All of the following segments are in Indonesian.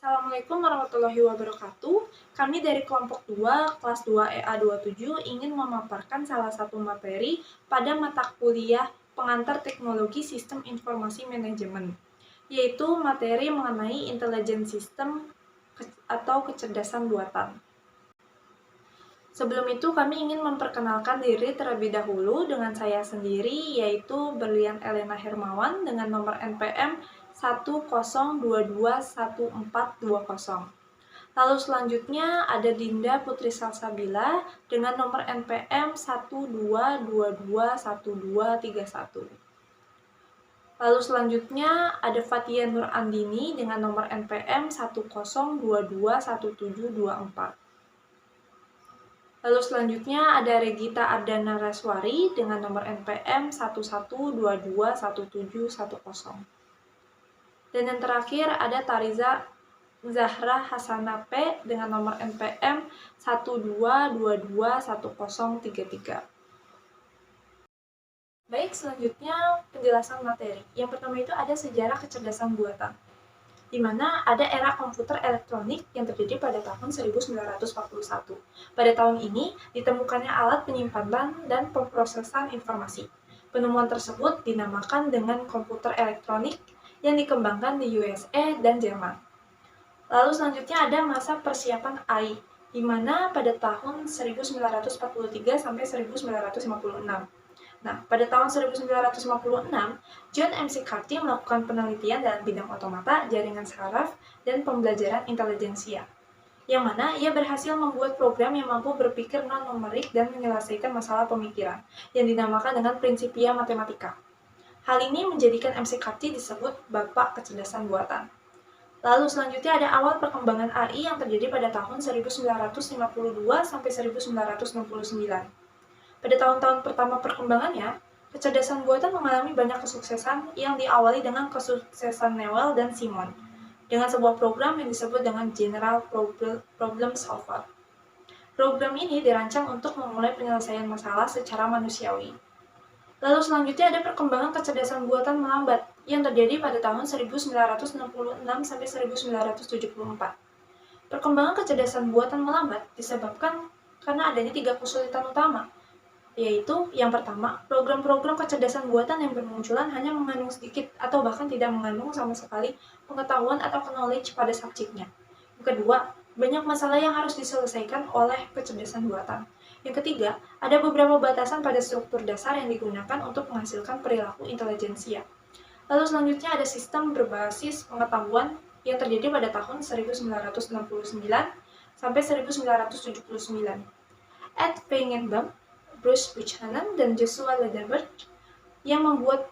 Assalamualaikum warahmatullahi wabarakatuh. Kami dari kelompok 2, kelas 2 EA27 ingin memaparkan salah satu materi pada mata kuliah pengantar teknologi sistem informasi manajemen, yaitu materi mengenai intelijen sistem atau kecerdasan buatan. Sebelum itu, kami ingin memperkenalkan diri terlebih dahulu dengan saya sendiri, yaitu Berlian Elena Hermawan dengan nomor NPM 102211420. Lalu selanjutnya ada Dinda Putri Salsabila dengan nomor NPM 122211231. Lalu selanjutnya ada Fatia Nur Andini dengan nomor NPM 102211724. Lalu selanjutnya ada Regita Ardana Raswari dengan nomor NPM 112211710. Dan yang terakhir ada Tariza Zahra Hasanah P dengan nomor NPM 122211033. Baik, selanjutnya penjelasan materi. Yang pertama itu ada sejarah kecerdasan buatan, di mana ada era komputer elektronik yang terjadi pada tahun 1941. Pada tahun ini, ditemukannya alat penyimpanan dan pemrosesan informasi. Penemuan tersebut dinamakan dengan komputer elektronik yang dikembangkan di USA dan Jerman. Lalu selanjutnya ada masa persiapan AI, di mana pada tahun 1943 sampai 1956. Nah, pada tahun 1956, John McCarthy melakukan penelitian dalam bidang otomata, jaringan saraf, dan pembelajaran intelijensia, yang mana ia berhasil membuat program yang mampu berpikir non-numerik dan menyelesaikan masalah pemikiran, yang dinamakan dengan Principia Mathematica. Hal ini menjadikan McCarthy disebut Bapak Kecerdasan Buatan. Lalu selanjutnya ada awal perkembangan AI yang terjadi pada tahun 1952 sampai 1969. Pada tahun-tahun pertama perkembangannya, kecerdasan buatan mengalami banyak kesuksesan yang diawali dengan kesuksesan Newell dan Simon dengan sebuah program yang disebut dengan General Problem Solver. Program ini dirancang untuk memulai penyelesaian masalah secara manusiawi. Lalu selanjutnya ada perkembangan kecerdasan buatan melambat yang terjadi pada tahun 1966 sampai 1974. Perkembangan kecerdasan buatan melambat disebabkan karena adanya 3 kesulitan utama, yaitu yang pertama, program-program kecerdasan buatan yang bermunculan hanya mengandung sedikit atau bahkan tidak mengandung sama sekali pengetahuan atau knowledge pada subjeknya. Yang kedua, banyak masalah yang harus diselesaikan oleh kecerdasan buatan. Yang ketiga, ada beberapa batasan pada struktur dasar yang digunakan untuk menghasilkan perilaku intelijensia. Lalu selanjutnya ada sistem berbasis pengetahuan yang terjadi pada tahun 1969 sampai 1979. Ed Feigenbaum, Bruce Buchanan, dan Joshua Lederberg yang membuat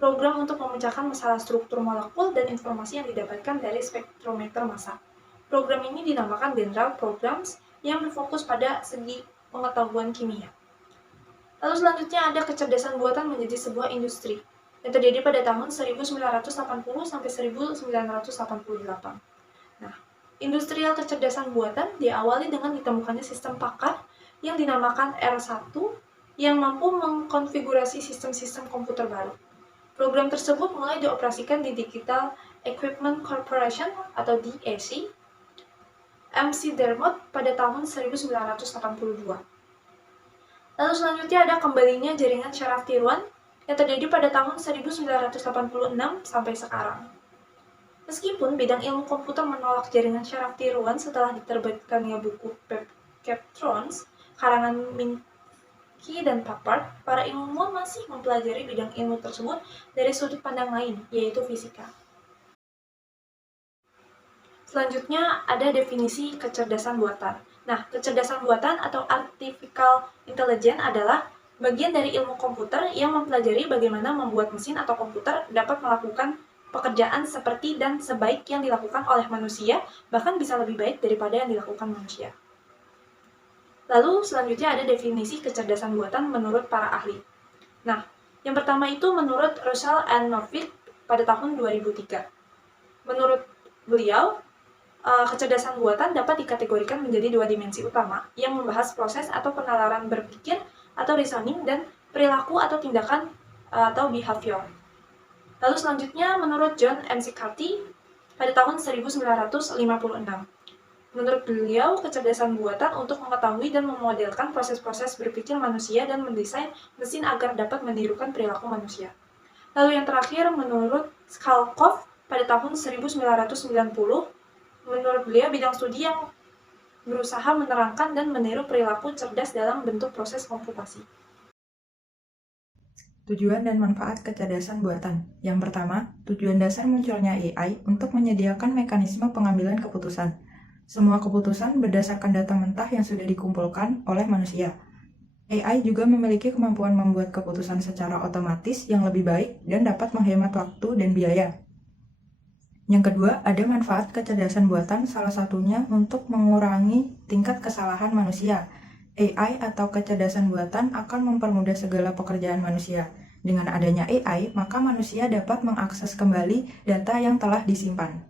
program untuk memecahkan masalah struktur molekul dan informasi yang didapatkan dari spektrometer massa. Program ini dinamakan General Programs yang berfokus pada segi pengetahuan kimia. Lalu selanjutnya ada kecerdasan buatan menjadi sebuah industri yang terjadi pada tahun 1980 sampai 1988. Nah, industrial kecerdasan buatan diawali dengan ditemukannya sistem pakar yang dinamakan R1 yang mampu mengkonfigurasi sistem-sistem komputer baru. Program tersebut mulai dioperasikan di Digital Equipment Corporation atau DEC, MC Dermot pada tahun 1982. Lalu selanjutnya ada kembalinya jaringan syaraf tiruan yang terjadi pada tahun 1986 sampai sekarang. Meskipun bidang ilmu komputer menolak jaringan syaraf tiruan setelah diterbitkannya buku Captrons, karangan Minkey dan Papert, para ilmuwan masih mempelajari bidang ilmu tersebut dari sudut pandang lain, yaitu fisika. Selanjutnya ada definisi kecerdasan buatan. Nah, kecerdasan buatan atau artificial intelligence adalah bagian dari ilmu komputer yang mempelajari bagaimana membuat mesin atau komputer dapat melakukan pekerjaan seperti dan sebaik yang dilakukan oleh manusia, bahkan bisa lebih baik daripada yang dilakukan manusia. Lalu selanjutnya ada definisi kecerdasan buatan menurut para ahli. Nah, yang pertama itu menurut Russell and Norvig pada tahun 2003. Menurut beliau, kecerdasan buatan dapat dikategorikan menjadi 2 dimensi utama yang membahas proses atau penalaran berpikir atau reasoning dan perilaku atau tindakan atau behavior. Lalu selanjutnya menurut John McCarthy, pada tahun 1956. Menurut beliau, kecerdasan buatan untuk mengetahui dan memodelkan proses-proses berpikir manusia dan mendesain mesin agar dapat menirukan perilaku manusia. Lalu yang terakhir, menurut Skalkov pada tahun 1990, menurut beliau bidang studi yang berusaha menerangkan dan meniru perilaku cerdas dalam bentuk proses komputasi. Tujuan dan manfaat kecerdasan buatan. Yang pertama, tujuan dasar munculnya AI untuk menyediakan mekanisme pengambilan keputusan. Semua keputusan berdasarkan data mentah yang sudah dikumpulkan oleh manusia. AI juga memiliki kemampuan membuat keputusan secara otomatis yang lebih baik dan dapat menghemat waktu dan biaya. Yang kedua, ada manfaat kecerdasan buatan, salah satunya untuk mengurangi tingkat kesalahan manusia. AI atau kecerdasan buatan akan mempermudah segala pekerjaan manusia. Dengan adanya AI, maka manusia dapat mengakses kembali data yang telah disimpan.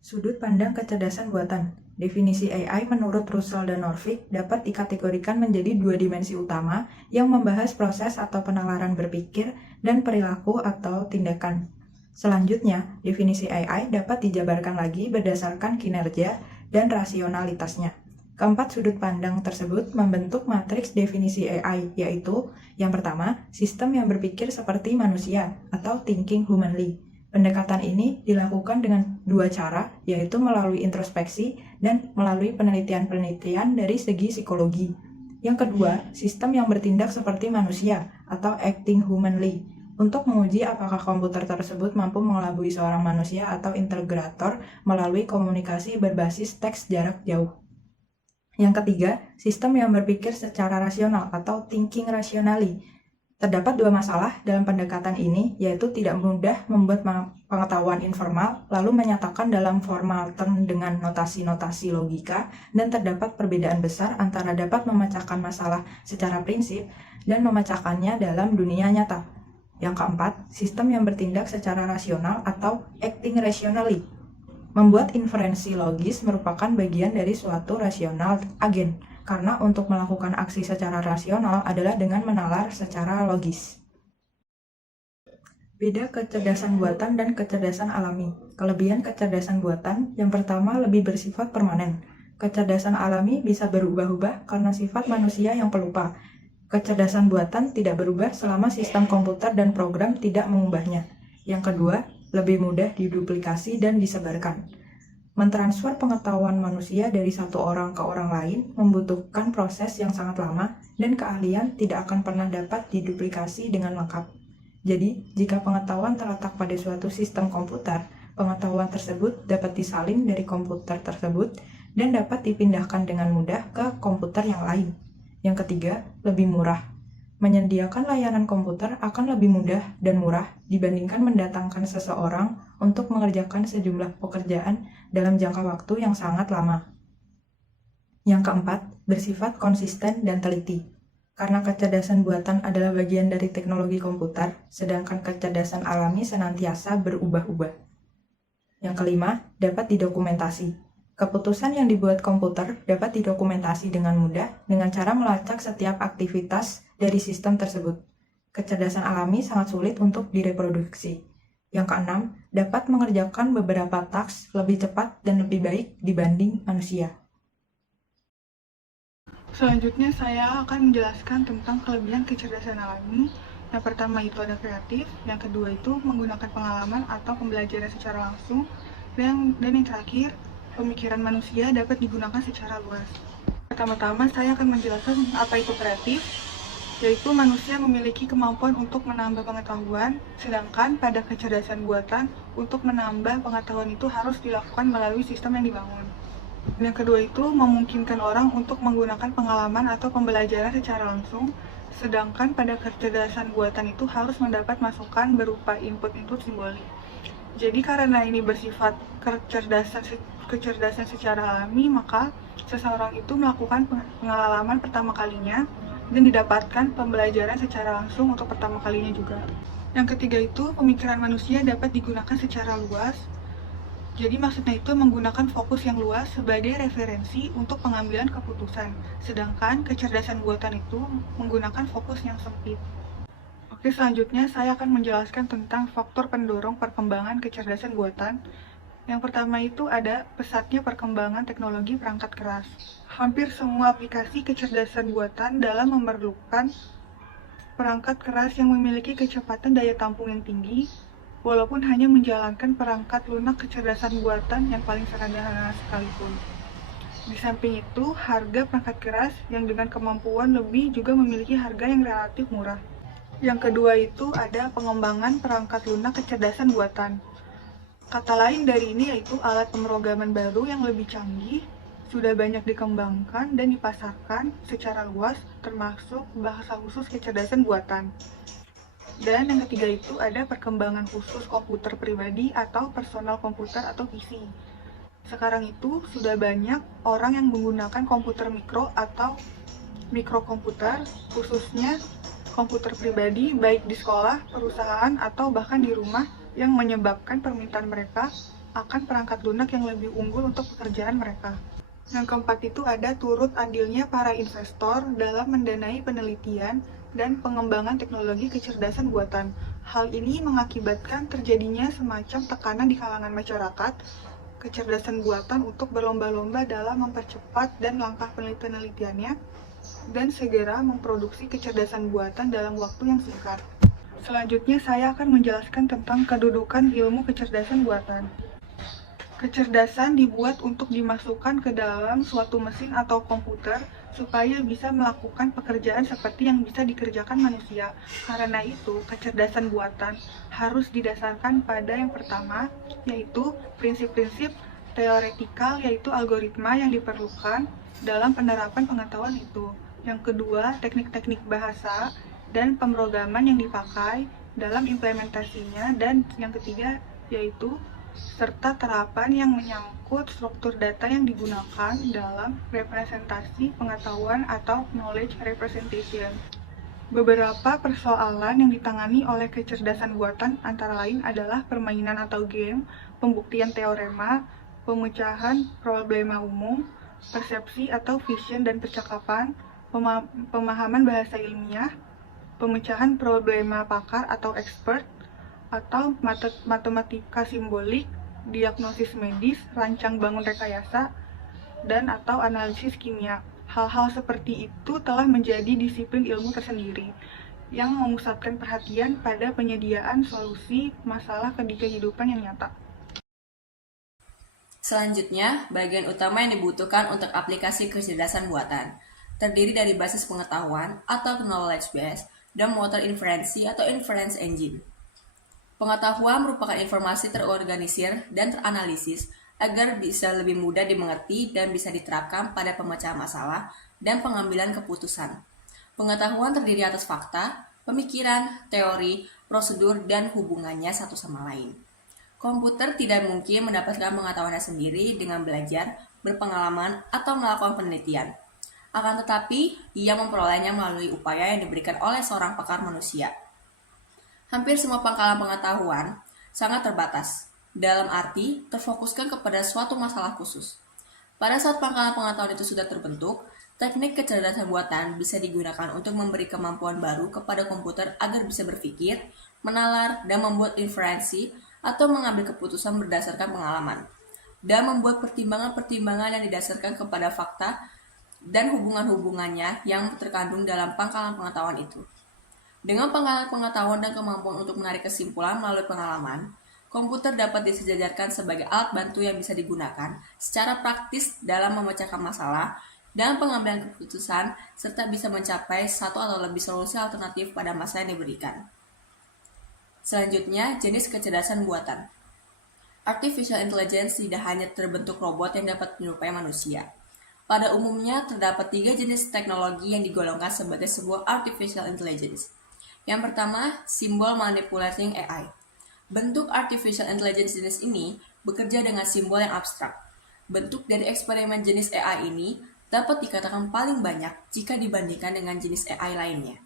Sudut pandang kecerdasan buatan. Definisi AI menurut Russell dan Norvig dapat dikategorikan menjadi dua dimensi utama yang membahas proses atau penalaran berpikir dan perilaku atau tindakan. Selanjutnya, definisi AI dapat dijabarkan lagi berdasarkan kinerja dan rasionalitasnya. Keempat sudut pandang tersebut membentuk matriks definisi AI, yaitu yang pertama, sistem yang berpikir seperti manusia atau thinking humanly. Pendekatan ini dilakukan dengan dua cara, yaitu melalui introspeksi dan melalui penelitian-penelitian dari segi psikologi. Yang kedua, sistem yang bertindak seperti manusia atau acting humanly, untuk menguji apakah komputer tersebut mampu mengelabui seorang manusia atau integrator melalui komunikasi berbasis teks jarak jauh. Yang ketiga, sistem yang berpikir secara rasional atau thinking rationally. Terdapat dua masalah dalam pendekatan ini, yaitu tidak mudah membuat pengetahuan informal, lalu menyatakan dalam formal term dengan notasi-notasi logika, dan terdapat perbedaan besar antara dapat memecahkan masalah secara prinsip dan memecahkannya dalam dunia nyata. Yang keempat, sistem yang bertindak secara rasional atau acting rationally. Membuat inferensi logis merupakan bagian dari suatu rasional agen, karena untuk melakukan aksi secara rasional adalah dengan menalar secara logis. Beda kecerdasan buatan dan kecerdasan alami. Kelebihan kecerdasan buatan, yang pertama lebih bersifat permanen. Kecerdasan alami bisa berubah-ubah karena sifat manusia yang pelupa. Kecerdasan buatan tidak berubah selama sistem komputer dan program tidak mengubahnya. Yang kedua, lebih mudah diduplikasi dan disebarkan. Mentransfer pengetahuan manusia dari satu orang ke orang lain membutuhkan proses yang sangat lama dan keahlian tidak akan pernah dapat diduplikasi dengan lengkap. Jadi, jika pengetahuan terletak pada suatu sistem komputer, pengetahuan tersebut dapat disalin dari komputer tersebut dan dapat dipindahkan dengan mudah ke komputer yang lain. Yang ketiga, lebih murah. Menyediakan layanan komputer akan lebih mudah dan murah dibandingkan mendatangkan seseorang untuk mengerjakan sejumlah pekerjaan dalam jangka waktu yang sangat lama. Yang keempat, bersifat konsisten dan teliti. Karena kecerdasan buatan adalah bagian dari teknologi komputer, sedangkan kecerdasan alami senantiasa berubah-ubah. Yang kelima, dapat didokumentasi. Keputusan yang dibuat komputer dapat didokumentasi dengan mudah dengan cara melacak setiap aktivitas dari sistem tersebut. Kecerdasan alami sangat sulit untuk direproduksi. Yang keenam, dapat mengerjakan beberapa task lebih cepat dan lebih baik dibanding manusia. Selanjutnya saya akan menjelaskan tentang kelebihan kecerdasan alami. Yang pertama itu ada kreatif, yang kedua itu menggunakan pengalaman atau pembelajaran secara langsung, dan yang terakhir, pemikiran manusia dapat digunakan secara luas. Pertama-tama saya akan menjelaskan apa itu kreatif, yaitu manusia memiliki kemampuan untuk menambah pengetahuan, sedangkan pada kecerdasan buatan, untuk menambah pengetahuan itu harus dilakukan melalui sistem yang dibangun. Yang kedua itu memungkinkan orang untuk menggunakan pengalaman atau pembelajaran secara langsung, sedangkan pada kecerdasan buatan itu harus mendapat masukan berupa input-input simbolik. Jadi karena ini bersifat kecerdasan secara alami, maka seseorang itu melakukan pengalaman pertama kalinya dan didapatkan pembelajaran secara langsung untuk pertama kalinya juga. Yang ketiga itu pemikiran manusia dapat digunakan secara luas. Jadi maksudnya itu menggunakan fokus yang luas sebagai referensi untuk pengambilan keputusan, sedangkan kecerdasan buatan itu menggunakan fokus yang sempit. Oke, selanjutnya saya akan menjelaskan tentang faktor pendorong perkembangan kecerdasan buatan. Yang pertama itu ada pesatnya perkembangan teknologi perangkat keras. Hampir semua aplikasi kecerdasan buatan dalam memerlukan perangkat keras yang memiliki kecepatan daya tampung yang tinggi, walaupun hanya menjalankan perangkat lunak kecerdasan buatan yang paling sederhana sekalipun. Di samping itu, harga perangkat keras yang dengan kemampuan lebih juga memiliki harga yang relatif murah. Yang kedua itu ada pengembangan perangkat lunak kecerdasan buatan. Kata lain dari ini yaitu alat pemrograman baru yang lebih canggih, sudah banyak dikembangkan dan dipasarkan secara luas, termasuk bahasa khusus kecerdasan buatan. Dan yang ketiga itu ada perkembangan khusus komputer pribadi atau personal komputer atau PC. Sekarang itu sudah banyak orang yang menggunakan komputer mikro atau mikrokomputer, khususnya komputer pribadi baik di sekolah, perusahaan, atau bahkan di rumah, yang menyebabkan permintaan mereka akan perangkat lunak yang lebih unggul untuk pekerjaan mereka. Yang keempat itu ada turut andilnya para investor dalam mendanai penelitian dan pengembangan teknologi kecerdasan buatan. Hal ini mengakibatkan terjadinya semacam tekanan di kalangan masyarakat kecerdasan buatan untuk berlomba-lomba dalam mempercepat dan langkah penelitiannya dan segera memproduksi kecerdasan buatan dalam waktu yang singkat. Selanjutnya saya akan menjelaskan tentang kedudukan ilmu kecerdasan buatan. Kecerdasan dibuat untuk dimasukkan ke dalam suatu mesin atau komputer supaya bisa melakukan pekerjaan seperti yang bisa dikerjakan manusia. Karena itu, kecerdasan buatan harus didasarkan pada yang pertama, yaitu prinsip-prinsip teoretikal, yaitu algoritma yang diperlukan dalam penerapan pengetahuan itu. Yang kedua, teknik-teknik bahasa dan pemrograman yang dipakai dalam implementasinya, dan yang ketiga yaitu serta terapan yang menyangkut struktur data yang digunakan dalam representasi pengetahuan atau knowledge representation. Beberapa persoalan yang ditangani oleh kecerdasan buatan antara lain adalah permainan atau game, pembuktian teorema, pemecahan problema umum, persepsi atau vision dan percakapan, pemahaman bahasa ilmiah, pemecahan problema pakar atau expert, atau matematika simbolik, diagnosis medis, rancang bangun rekayasa, dan atau analisis kimia. Hal-hal seperti itu telah menjadi disiplin ilmu tersendiri yang memusatkan perhatian pada penyediaan solusi masalah di kehidupan yang nyata. Selanjutnya, bagian utama yang dibutuhkan untuk aplikasi kecerdasan buatan terdiri dari basis pengetahuan atau knowledge base dan motor inferensi atau inference engine. Pengetahuan merupakan informasi terorganisir dan teranalisis agar bisa lebih mudah dimengerti dan bisa diterapkan pada pemecahan masalah dan pengambilan keputusan. Pengetahuan terdiri atas fakta, pemikiran, teori, prosedur, dan hubungannya satu sama lain. Komputer tidak mungkin mendapatkan pengetahuannya sendiri dengan belajar, berpengalaman, atau melakukan penelitian. Akan tetapi, ia memperolehnya melalui upaya yang diberikan oleh seorang pakar manusia. Hampir semua pangkalan pengetahuan sangat terbatas, dalam arti terfokuskan kepada suatu masalah khusus. Pada saat pangkalan pengetahuan itu sudah terbentuk, teknik kecerdasan buatan bisa digunakan untuk memberi kemampuan baru kepada komputer agar bisa berpikir, menalar, dan membuat inferensi atau mengambil keputusan berdasarkan pengalaman, dan membuat pertimbangan-pertimbangan yang didasarkan kepada fakta dan hubungan-hubungannya yang terkandung dalam pangkalan pengetahuan itu. Dengan pangkalan pengetahuan dan kemampuan untuk menarik kesimpulan melalui pengalaman, komputer dapat disejajarkan sebagai alat bantu yang bisa digunakan secara praktis dalam memecahkan masalah dan pengambilan keputusan, serta bisa mencapai satu atau lebih solusi alternatif pada masalah yang diberikan. Selanjutnya, jenis kecerdasan buatan. Artificial intelligence tidak hanya terbentuk robot yang dapat menyerupai manusia. Pada umumnya, terdapat 3 jenis teknologi yang digolongkan sebagai sebuah artificial intelligence. Yang pertama, Symbol Manipulating AI. Bentuk artificial intelligence jenis ini bekerja dengan simbol yang abstrak. Bentuk dari eksperimen jenis AI ini dapat dikatakan paling banyak jika dibandingkan dengan jenis AI lainnya.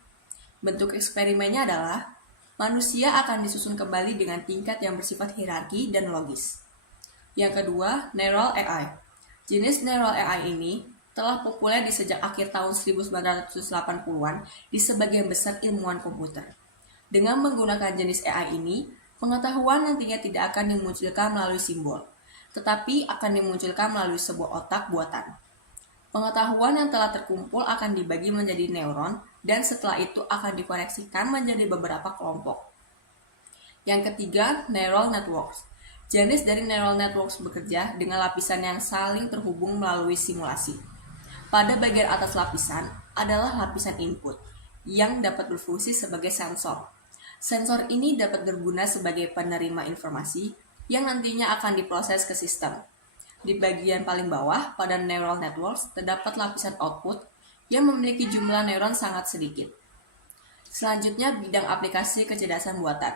Bentuk eksperimennya adalah manusia akan disusun kembali dengan tingkat yang bersifat hierarki dan logis. Yang kedua, Neural AI. Jenis Neural AI ini telah populer di sejak akhir tahun 1980-an di sebagian besar ilmuwan komputer. Dengan menggunakan jenis AI ini, pengetahuan nantinya tidak akan dimunculkan melalui simbol, tetapi akan dimunculkan melalui sebuah otak buatan. Pengetahuan yang telah terkumpul akan dibagi menjadi neuron dan setelah itu akan dikoneksikan menjadi beberapa kelompok. Yang ketiga, neural networks. Jenis dari neural networks bekerja dengan lapisan yang saling terhubung melalui simulasi. Pada bagian atas lapisan adalah lapisan input yang dapat berfungsi sebagai sensor. Sensor ini dapat berguna sebagai penerima informasi yang nantinya akan diproses ke sistem. Di bagian paling bawah pada neural networks terdapat lapisan output yang memiliki jumlah neuron sangat sedikit. Selanjutnya, bidang aplikasi kecerdasan buatan.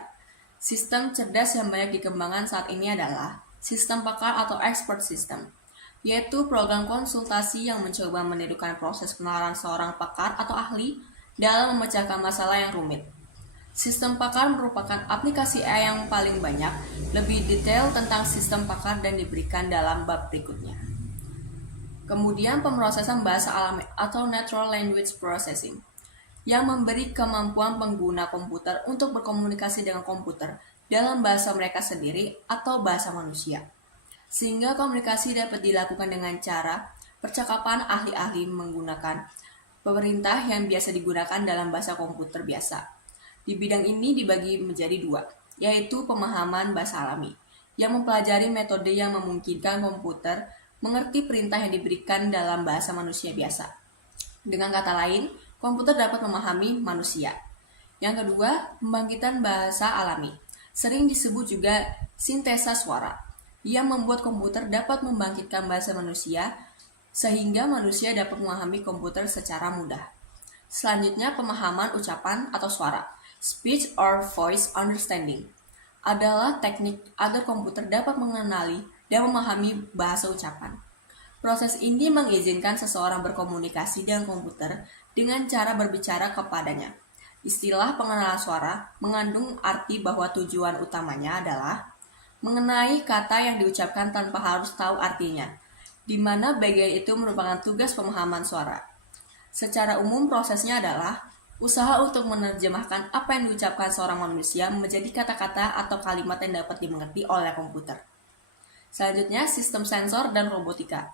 Sistem cerdas yang banyak dikembangkan saat ini adalah sistem pakar atau expert system, yaitu program konsultasi yang mencoba menirukan proses penalaran seorang pakar atau ahli dalam memecahkan masalah yang rumit. Sistem pakar merupakan aplikasi AI yang paling banyak, lebih detail tentang sistem pakar dan diberikan dalam bab berikutnya. Kemudian pemrosesan bahasa alami atau Natural Language Processing, yang memberi kemampuan pengguna komputer untuk berkomunikasi dengan komputer dalam bahasa mereka sendiri atau bahasa manusia. Sehingga komunikasi dapat dilakukan dengan cara percakapan ahli-ahli menggunakan perintah yang biasa digunakan dalam bahasa komputer biasa. Di bidang ini dibagi menjadi dua, yaitu pemahaman bahasa alami, yang mempelajari metode yang memungkinkan komputer mengerti perintah yang diberikan dalam bahasa manusia biasa. Dengan kata lain, komputer dapat memahami manusia. Yang kedua, pembangkitan bahasa alami, sering disebut juga sintesa suara, yang membuat komputer dapat membangkitkan bahasa manusia, sehingga manusia dapat memahami komputer secara mudah. Selanjutnya, pemahaman ucapan atau suara, speech or voice understanding, adalah teknik agar komputer dapat mengenali dan memahami bahasa ucapan. Proses ini mengizinkan seseorang berkomunikasi dengan komputer dengan cara berbicara kepadanya. Istilah pengenalan suara mengandung arti bahwa tujuan utamanya adalah mengenai kata yang diucapkan tanpa harus tahu artinya, di mana bagian itu merupakan tugas pemahaman suara. Secara umum prosesnya adalah usaha untuk menerjemahkan apa yang diucapkan seorang manusia menjadi kata-kata atau kalimat yang dapat dimengerti oleh komputer. Selanjutnya, sistem sensor dan robotika.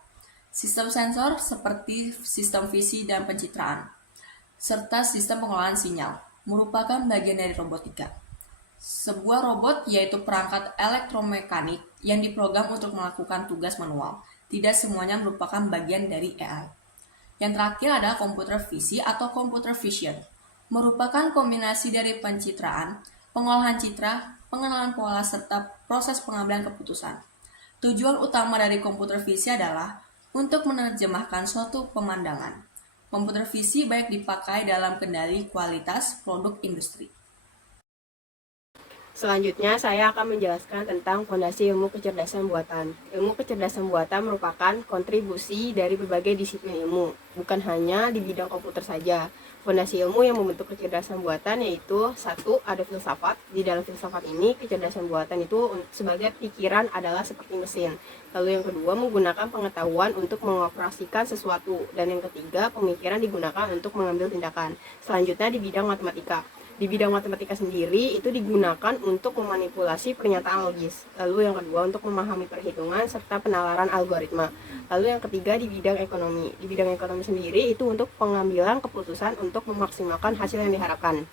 Sistem sensor seperti sistem visi dan pencitraan, serta sistem pengolahan sinyal, merupakan bagian dari robotika. Sebuah robot yaitu perangkat elektromekanik yang diprogram untuk melakukan tugas manual. Tidak semuanya merupakan bagian dari AI. Yang terakhir adalah komputer visi atau computer vision, merupakan kombinasi dari pencitraan, pengolahan citra, pengenalan pola, serta proses pengambilan keputusan. Tujuan utama dari komputer visi adalah untuk menerjemahkan suatu pemandangan. Komputer visi baik dipakai dalam kendali kualitas produk industri. Selanjutnya, saya akan menjelaskan tentang fondasi ilmu kecerdasan buatan. Ilmu kecerdasan buatan merupakan kontribusi dari berbagai disiplin ilmu, bukan hanya di bidang komputer saja. Fondasi ilmu yang membentuk kecerdasan buatan yaitu satu, ada filsafat. Di dalam filsafat ini, kecerdasan buatan itu sebagai pikiran adalah seperti mesin. Lalu yang kedua, menggunakan pengetahuan untuk mengoperasikan sesuatu. Dan yang ketiga, pemikiran digunakan untuk mengambil tindakan. Selanjutnya di bidang matematika. Di bidang matematika sendiri itu digunakan untuk memanipulasi pernyataan logis. Lalu yang kedua untuk memahami perhitungan serta penalaran algoritma. Lalu yang ketiga di bidang ekonomi. Di bidang ekonomi sendiri itu untuk pengambilan keputusan untuk memaksimalkan hasil yang diharapkan.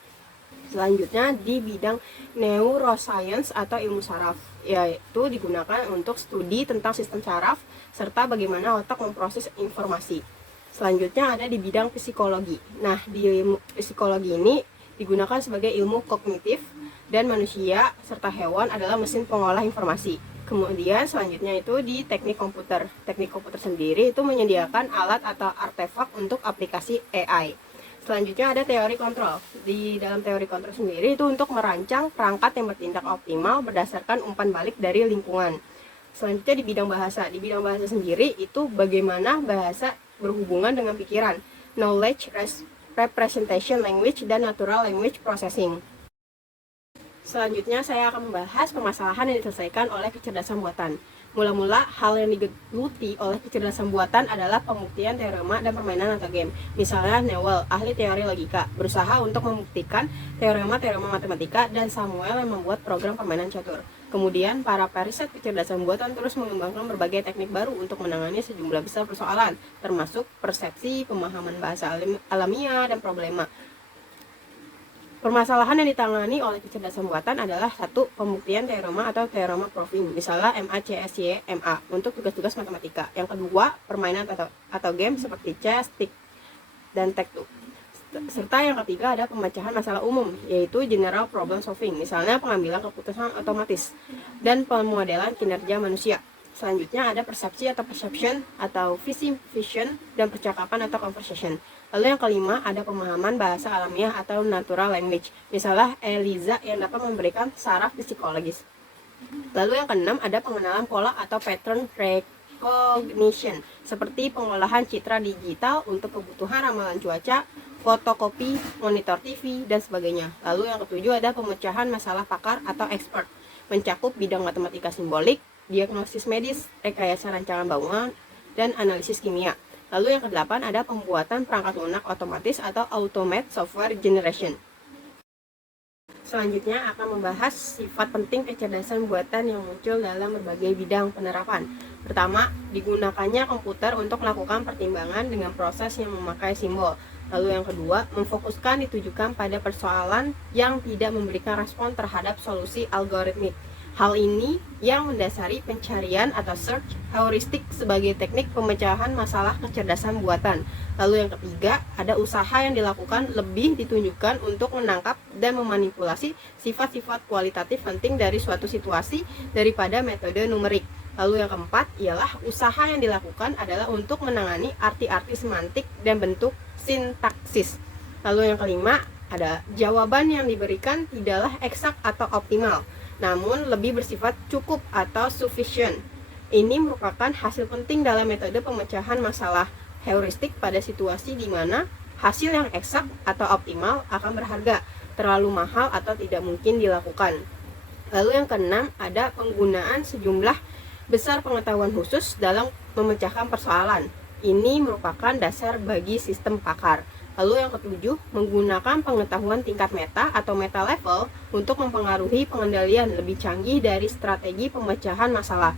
Selanjutnya di bidang neuroscience atau ilmu saraf, yaitu digunakan untuk studi tentang sistem saraf serta bagaimana otak memproses informasi. Selanjutnya ada di bidang psikologi. Nah, di ilmu psikologi ini digunakan sebagai ilmu kognitif dan manusia serta hewan adalah mesin pengolah informasi. Kemudian selanjutnya itu di teknik komputer. Teknik komputer sendiri itu menyediakan alat atau artefak untuk aplikasi AI. Selanjutnya ada teori kontrol. Di dalam teori kontrol sendiri itu untuk merancang perangkat yang bertindak optimal berdasarkan umpan balik dari lingkungan. Selanjutnya di bidang bahasa. Di bidang bahasa sendiri itu bagaimana bahasa berhubungan dengan pikiran, knowledge representation language, dan natural language processing. Selanjutnya saya akan membahas permasalahan yang diselesaikan oleh kecerdasan buatan. Mula-mula, hal yang digeluti oleh kecerdasan buatan adalah pembuktian teorema dan permainan atau game. Misalnya Newell, ahli teori logika, berusaha untuk membuktikan teorema-teorema matematika, dan Samuel yang membuat program permainan catur. Kemudian, para periset kecerdasan buatan terus mengembangkan berbagai teknik baru untuk menangani sejumlah besar persoalan, termasuk persepsi, pemahaman bahasa alamiah, dan problema. Permasalahan yang ditangani oleh kecerdasan buatan adalah satu, pembuktian teorema atau teorema proving, misalnya MA untuk tugas-tugas matematika. Yang kedua, permainan atau game seperti chess, stick, dan tek-two. Serta yang ketiga ada pemecahan masalah umum, yaitu general problem solving, misalnya pengambilan keputusan otomatis dan pemodelan kinerja manusia. Selanjutnya ada persepsi atau perception, atau vision, dan percakapan atau conversation. Lalu yang kelima ada pemahaman bahasa alamiah atau natural language, misalnya Eliza yang dapat memberikan saraf psikologis. Lalu yang keenam ada pengenalan pola atau pattern recognition, seperti pengolahan citra digital untuk kebutuhan ramalan cuaca, fotokopi, monitor TV, dan sebagainya. Lalu yang ketujuh ada pemecahan masalah pakar atau expert, mencakup bidang matematika simbolik, diagnosis medis, rekayasa rancangan bangunan, dan analisis kimia. Lalu yang kedelapan ada pembuatan perangkat lunak otomatis atau automate software generation. Selanjutnya akan membahas sifat penting kecerdasan buatan yang muncul dalam berbagai bidang penerapan. Pertama, digunakannya komputer untuk melakukan pertimbangan dengan proses yang memakai simbol. Lalu yang kedua, memfokuskan ditujukan pada persoalan yang tidak memberikan respon terhadap solusi algoritmik. Hal ini yang mendasari pencarian atau search heuristik sebagai teknik pemecahan masalah kecerdasan buatan. Lalu yang ketiga, ada usaha yang dilakukan lebih ditunjukkan untuk menangkap dan memanipulasi sifat-sifat kualitatif penting dari suatu situasi daripada metode numerik. Lalu yang keempat ialah usaha yang dilakukan adalah untuk menangani arti-arti semantik dan bentuk sintaksis. Lalu yang kelima, ada jawaban yang diberikan tidaklah eksak atau optimal, namun lebih bersifat cukup atau sufficient. Ini merupakan hasil penting dalam metode pemecahan masalah heuristik pada situasi di mana hasil yang eksak atau optimal akan berharga, terlalu mahal atau tidak mungkin dilakukan. Lalu yang keenam ada penggunaan sejumlah besar pengetahuan khusus dalam memecahkan persoalan. Ini merupakan dasar bagi sistem pakar. Lalu yang ketujuh, menggunakan pengetahuan tingkat meta atau meta level untuk mempengaruhi pengendalian lebih canggih dari strategi pemecahan masalah.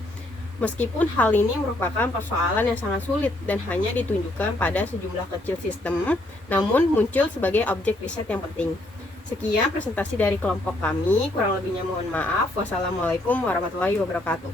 Meskipun hal ini merupakan persoalan yang sangat sulit dan hanya ditunjukkan pada sejumlah kecil sistem, namun muncul sebagai objek riset yang penting. Sekian presentasi dari kelompok kami, kurang lebihnya mohon maaf. Wassalamualaikum warahmatullahi wabarakatuh.